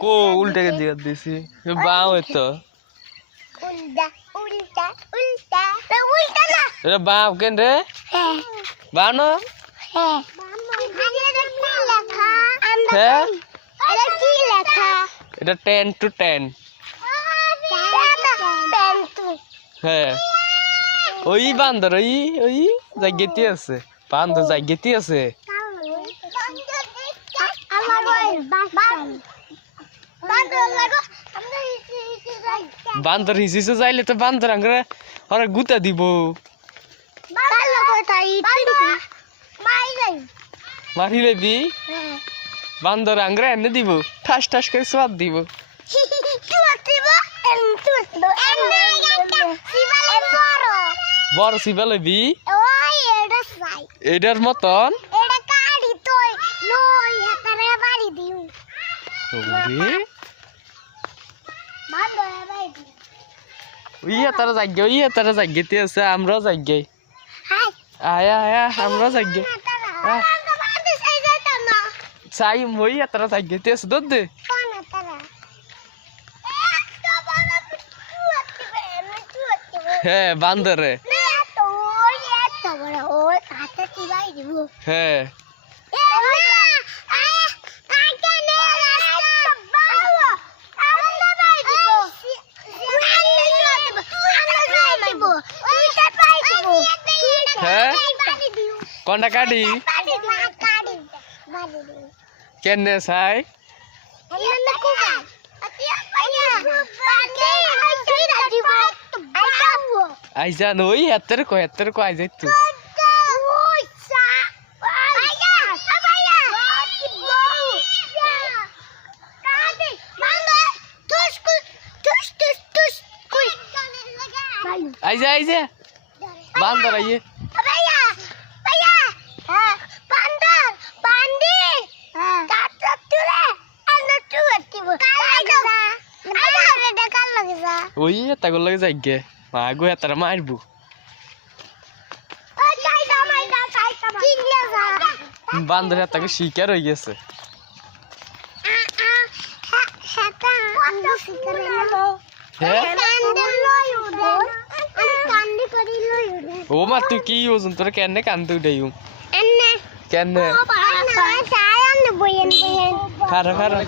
কো উল্টা কে দিকে দিছি বাও তো উল্টা উল্টা উল্টা উল্টা না রে বাও কেন রে বাও না হ্যাঁ হ্যাঁ এটা কি লেখা এটা 10 to 10 হ্যাঁ ওই বান্দর ওই জায়গাতে আছে বান্দর জায়গাতে আছে বান্দর হিসিছে যাইলে তো বান্দর আঙ্গরে আরে গুতা দিব মারিলে দি বান্দর আঙ্গরে এনে দিব ঠাস ঠাস করে স্বাদ দিব বড় সিবালে বি এটার মতন তারা জায়গাতে আছে আমরাও জায়গায় আয়া আয়া আমরাও জায়গায় চাই মই তারা জায়গাতে আছে দোদ দে হ্যাঁ বান্দরে হ্যাঁ হ্যাঁ কোনটা কাটি কেনে চাই আইজা নই এত্তর কো আই যাই তুই আইজা বান্দর আইয়ে ওই তাগর লাগে যাই গে মাগো তারা মারবো বান্দর তাকে শিকার হয়ে গেছে ও মা তুই কি ওজন তোর কেনে কান্দু দেই কেনে খারা খারা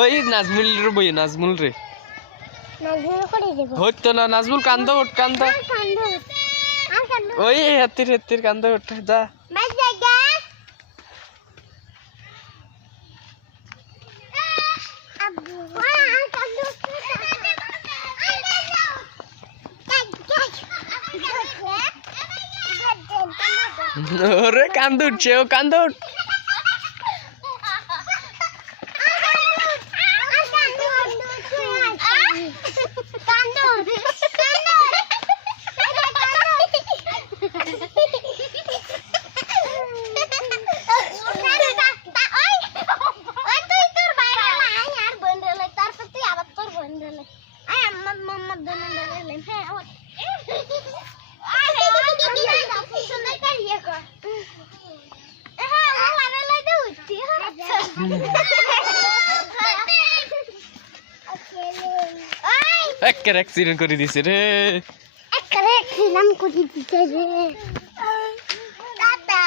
ওই নাজমুল রে বই নাজমুল রে হইতো না নাজমুল কান্দ উঠ কান্দ ওই হেত্তির কান্দ উঠ যা ওরে কান্দ উঠছে ও কান্দ উঠ একের অ্যাক্সিডেন্ট করে দিছে রে একের অ্যাক্সিডেন্ট করে দিছে রে দাদা